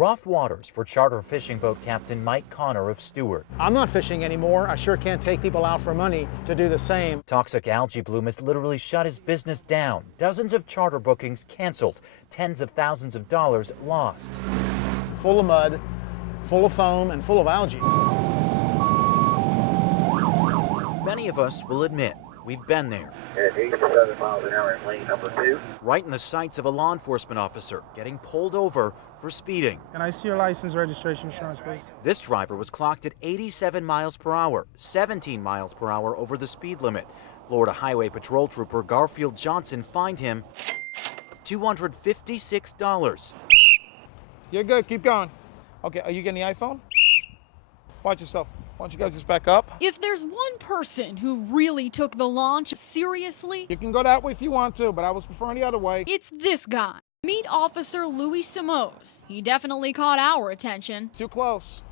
Rough waters for charter fishing boat captain Mike Connor of Stewart. I'm not fishing anymore. I sure can't take people out for money to do the same. Toxic algae bloom has literally shut his business down. Dozens of charter bookings canceled, tens of thousands of dollars lost. Full of mud, full of foam, and full of algae. Many of us will admit we've been there. At 87 miles an hour in lane number 2. Right in the sights of a law enforcement officer getting pulled over for speeding. Can I see your license, registration, insurance, please? This driver was clocked at 87 miles per hour, 17 miles per hour over the speed limit. Florida Highway Patrol Trooper Garfield Johnson fined him $256. You're good, keep going. Okay, are you getting the iPhone? Watch yourself. Why don't you guys just back up? If there's one person who really took the launch seriously, You can go that way if you want to, but I was preferring the other way. it's this guy. Meet Officer Louis Samos. He definitely caught our attention. Too close.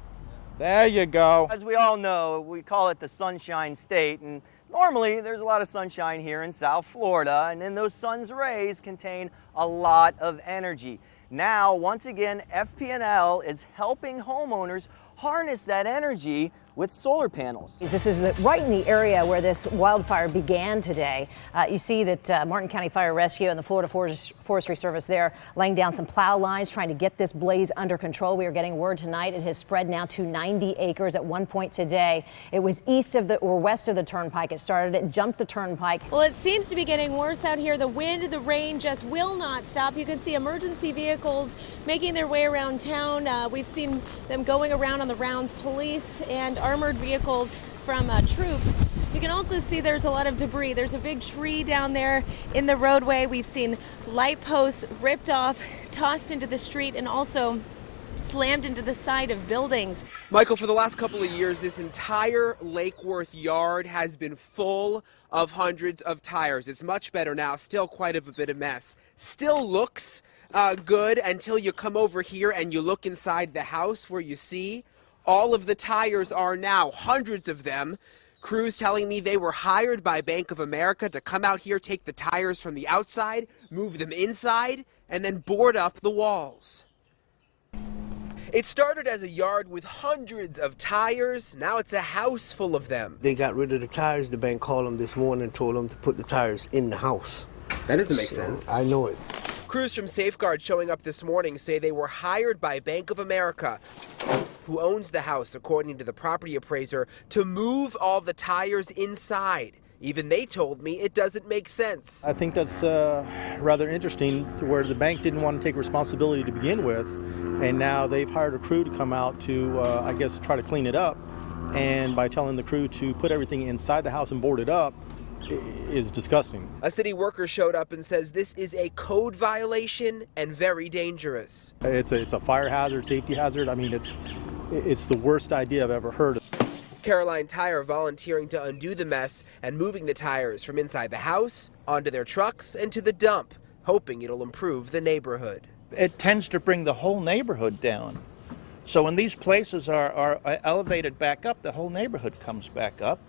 There you go. As we all know, we call it the Sunshine State, and normally there's a lot of sunshine here in South Florida, and then those sun's rays contain a lot of energy. Now, once again, FP&L is helping homeowners harness that energy with solar panels. This is right in the area where this wildfire began today. You see that Martin County Fire Rescue and the Florida Forestry Service there laying down some plow lines trying to get this blaze under control. We are getting word tonight it has spread now to 90 acres. At one point today, it was east of or west of the turnpike. It jumped the turnpike. Well, it seems to be getting worse out here. The wind, the rain just will not stop. You can see emergency vehicles making their way around town. We've seen them going around on the rounds, police and armored vehicles from troops. You can also see there's a lot of debris. There's a big tree down there in the roadway. We've seen light posts ripped off, tossed into the street, and also slammed into the side of buildings. Michael, for the last couple of years, this entire Lake Worth yard has been full of hundreds of tires. It's much better now, still quite a bit of mess. Still looks good until you come over here and you look inside the house where you see all of the tires are now, hundreds of them. Crews telling me they were hired by Bank of America to come out here, take the tires from the outside, move them inside, and then board up the walls. It started as a yard with hundreds of tires. Now it's a house full of them. They got rid of the tires. The bank called them this morning and told them to put the tires in the house. That doesn't make sense. I know it. Crews from Safeguard showing up this morning say they were hired by Bank of America, who owns the house, according to the property appraiser, to move all the tires inside. Even they told me it doesn't make sense. I think that's rather interesting, to where the bank didn't want to take responsibility to begin with, and now they've hired a crew to come out to, I guess, try to clean it up. And by telling the crew to put everything inside the house and board it up is disgusting. A city worker showed up and says this is a code violation and very dangerous. It's a fire hazard, safety hazard. I mean, it's the worst idea I've ever heard of. Caroline Tire volunteering to undo the mess and moving the tires from inside the house onto their trucks and to the dump, hoping it'll improve the neighborhood. It tends to bring the whole neighborhood down. So when these places are elevated back up, the whole neighborhood comes back up.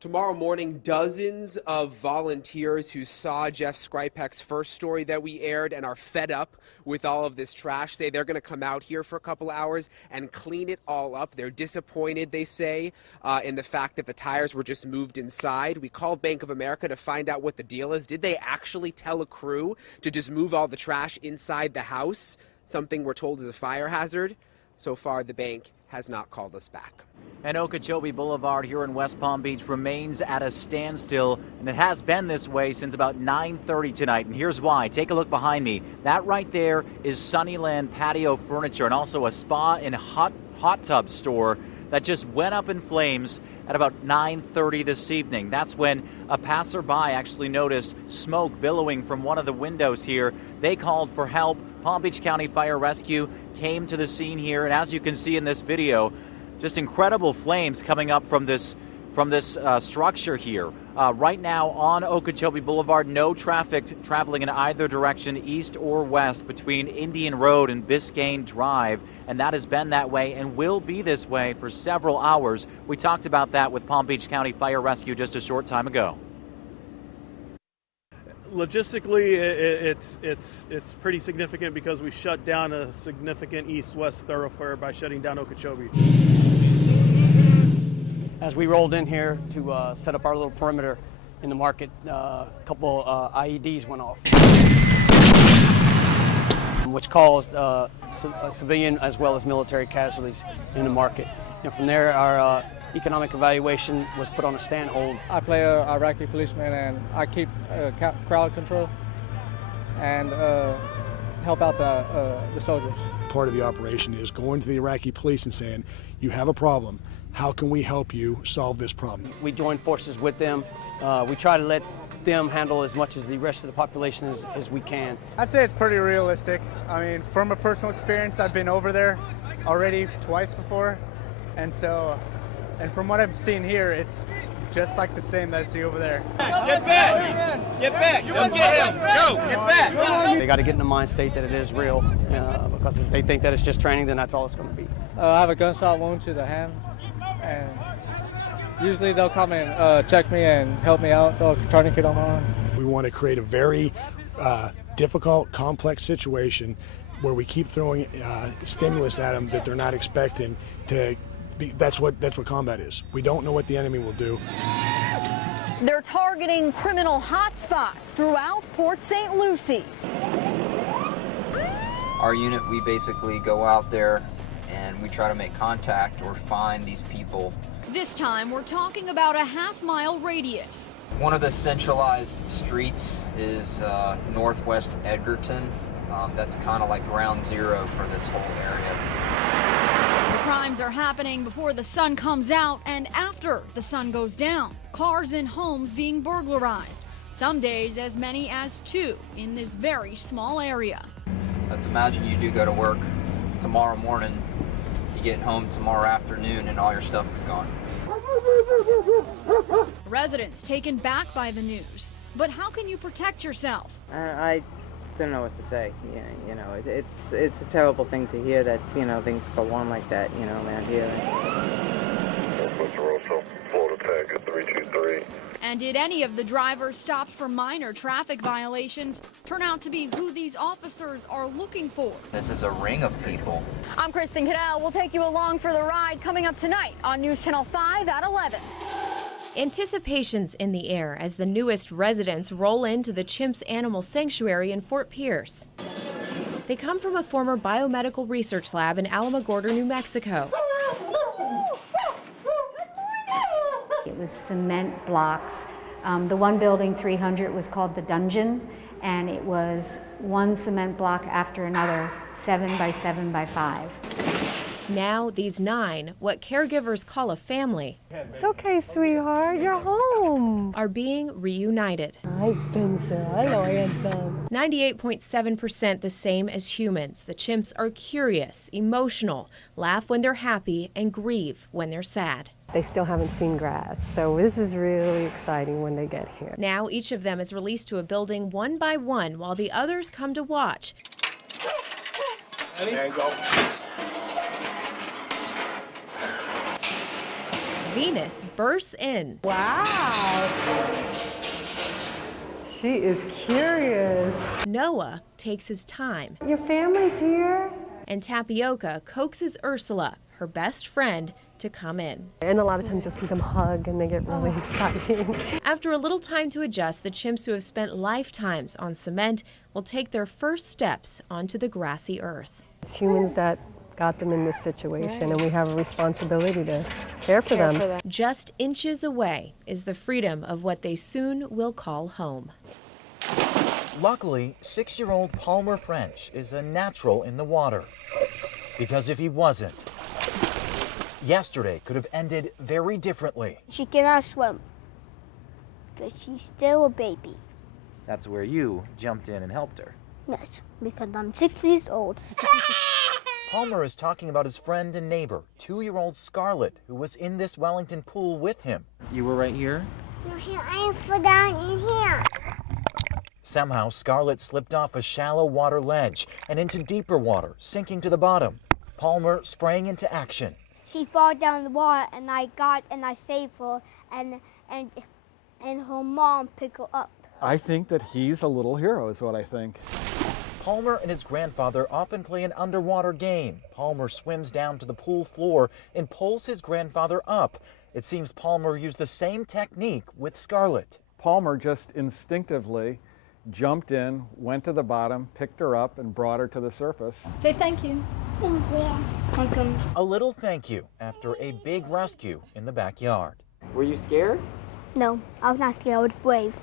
Tomorrow morning, dozens of volunteers who saw Jeff Skripek's first story that we aired and are fed up with all of this trash say they're going to come out here for a couple hours and clean it all up. They're disappointed, they say, in the fact that the tires were just moved inside. We called Bank of America to find out what the deal is. Did they actually tell a crew to just move all the trash inside the house? Something we're told is a fire hazard. So far, the bank has not called us back. And Okeechobee Boulevard here in West Palm Beach remains at a standstill, and it has been this way since about 9:30 tonight. And here's why. Take a look behind me. That right there is Sunnyland Patio Furniture, and also a spa and hot tub store that just went up in flames at about 9:30 this evening. That's when a passerby actually noticed smoke billowing from one of the windows here. They called for help. Palm Beach County Fire Rescue came to the scene here, and as you can see in this video, just incredible flames coming up from this structure here. Right now on Okeechobee Boulevard, no traffic traveling in either direction, east or west, between Indian Road and Biscayne Drive, and that has been that way and will be this way for several hours. We talked about that with Palm Beach County Fire Rescue just a short time ago. logistically, it's pretty significant because we shut down a significant east-west thoroughfare by shutting down Okeechobee. As we rolled in here to set up our little perimeter in the market, a couple IEDs went off, which caused civilian as well as military casualties in the market. And from there, our economic evaluation was put on a stand hold. I play an Iraqi policeman, and I keep crowd control and help out the soldiers. Part of the operation is going to the Iraqi police and saying, you have a problem. How can we help you solve this problem? We join forces with them. We try to let them handle as much as the rest of the population as we can. I'd say it's pretty realistic. I mean, from a personal experience, I've been over there already twice before. And from what I've seen here, it's just like the same that I see over there. Get back! Get back! Don't get him! Go! Get back! They got to get in the mind state that it is real, because if they think that it's just training, then that's all it's going to be. I have a gunshot wound to the hand, and usually they'll come and check me and help me out. They'll tourniquet on my arm. We want to create a very difficult, complex situation where we keep throwing stimulus at them that they're not expecting to. That's what combat is. We don't know what the enemy will do. They're targeting criminal hotspots throughout Port St. Lucie. Our unit, we basically go out there and we try to make contact or find these people. This time, we're talking about a half-mile radius. One of the centralized streets is northwest Edgerton. That's kind of like ground zero for this whole area. Crimes are happening before the sun comes out and after the sun goes down. Cars and homes being burglarized. Some days as many as 2 in this very small area. Let's imagine you do go to work tomorrow morning, you get home tomorrow afternoon and all your stuff is gone. Residents taken back by the news. But how can you protect yourself? I don't know what to say. You know, it's a terrible thing to hear that, things go on like that, around here. And did any of the drivers stopped for minor traffic violations turn out to be who these officers are looking for? This is a ring of people. I'm Kristen Cadell. We'll take you along for the ride coming up tonight on News Channel 5 at 11. Anticipation's in the air as the newest residents roll into the Chimps Animal Sanctuary in Fort Pierce. They come from a former biomedical research lab in Alamogordo, New Mexico. It was cement blocks. The one building, 300, was called the Dungeon, and it was one cement block after another, 7 by 7 by 5. Now, these 9, what caregivers call a family, it's okay, sweetheart, you're home, are being reunited. Hi, Spencer. Hello, handsome. 98.7% the same as humans. The chimps are curious, emotional, laugh when they're happy, and grieve when they're sad. They still haven't seen grass, so this is really exciting when they get here. Now, each of them is released to a building one by one while the others come to watch. There you go. Venus bursts in. Wow. She is curious. Noah takes his time. Your family's here. And Tapioca coaxes Ursula, her best friend, to come in. And a lot of times you'll see them hug and they get really exciting. After a little time to adjust, the chimps who have spent lifetimes on cement will take their first steps onto the grassy earth. It's humans that got them in this situation, and we have a responsibility to care for them. Just inches away is the freedom of what they soon will call home. Luckily, 6-year-old Palmer French is a natural in the water. Because if he wasn't, yesterday could have ended very differently. She cannot swim because she's still a baby. That's where you jumped in and helped her. Yes, because I'm 6 years old. Palmer is talking about his friend and neighbor, 2-year-old Scarlett, who was in this Wellington pool with him. You were right here? No, here, I fell down in here. Somehow, Scarlett slipped off a shallow water ledge and into deeper water, sinking to the bottom. Palmer sprang into action. She fell down the water, and I saved her, and her mom picked her up. I think that he's a little hero is what I think. Palmer and his grandfather often play an underwater game. Palmer swims down to the pool floor and pulls his grandfather up. It seems Palmer used the same technique with Scarlett. Palmer just instinctively jumped in, went to the bottom, picked her up, and brought her to the surface. Say thank you. Welcome. A little thank you after a big rescue in the backyard. Were you scared? No, I was not scared. I was brave.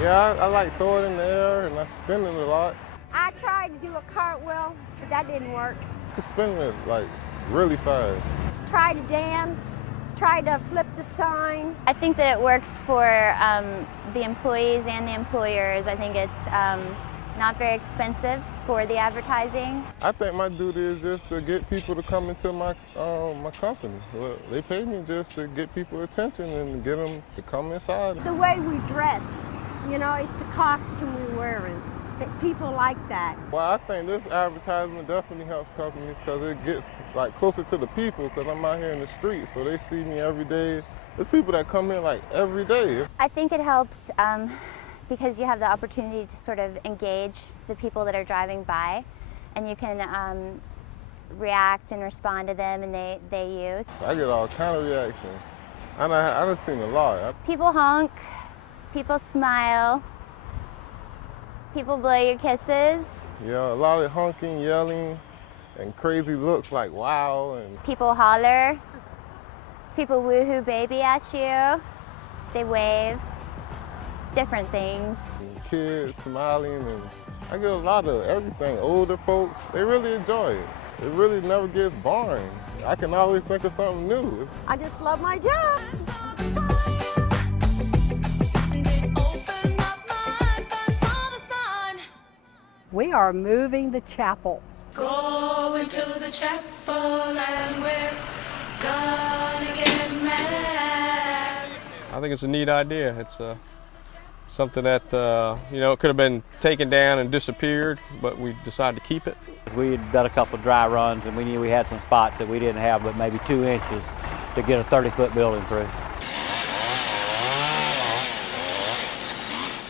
Yeah, I like throwing it in the air and I spin it a lot. I tried to do a cartwheel, but that didn't work. I spin it like really fast. Tried to dance, tried to flip the sign. I think that it works for the employees and the employers. I think it's not very expensive for the advertising. I think my duty is just to get people to come into my my company. Well, they pay me just to get people's attention and get them to come inside. The way we dress, you know, it's the costume we're wearing. People like that. Well, I think this advertisement definitely helps companies because it gets like closer to the people because I'm out here in the street, so they see me every day. There's people that come in like every day. I think it helps because you have the opportunity to sort of engage the people that are driving by, and you can react and respond to them, and they use. I get all kind of reactions. I done seen a lot. People honk, people smile, people blow you kisses. Yeah, a lot of honking, yelling, and crazy looks like wow. And people holler, people woohoo baby at you, they wave. Different things. Kids smiling, and I get a lot of everything. Older folks, they really enjoy it. It really never gets boring. I can always think of something new. I just love my job. We are moving the chapel. Going to the chapel and we're gonna get married. I think it's a neat idea. It's something that, it could have been taken down and disappeared, but we decided to keep it. We had done a couple of dry runs, and we knew we had some spots that we didn't have but maybe 2 inches to get a 30-foot building through.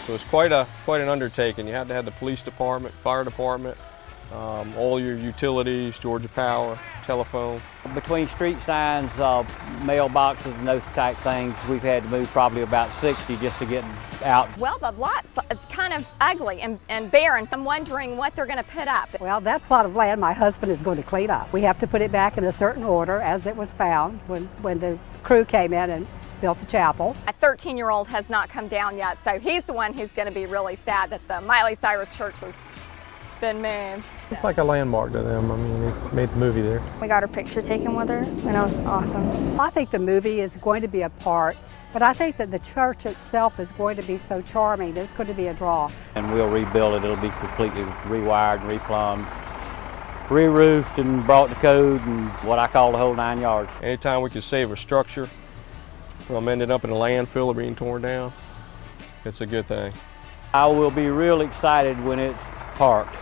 So it's quite an undertaking. You had to have the police department, fire department, all your utilities, Georgia Power, telephone. Between street signs, mailboxes, and those type things, we've had to move probably about 60 just to get out. Well, the lot's kind of ugly and barren. I'm wondering what they're going to put up. Well, that plot of land my husband is going to clean up. We have to put it back in a certain order as it was found when the crew came in and built the chapel. A 13-year-old has not come down yet, so he's the one who's going to be really sad that the Miley Cyrus Church has been moved. It's like a landmark to them. I mean, they made the movie there. We got a picture taken with her, and it was awesome. I think the movie is going to be a part, but I think that the church itself is going to be so charming that it's going to be a draw. And we'll rebuild it. It'll be completely rewired and replumbed, re-roofed and brought to code, and what I call the whole 9 yards. Anytime we could save a structure from ending up in a landfill or being torn down, it's a good thing. I will be real excited when it's parked.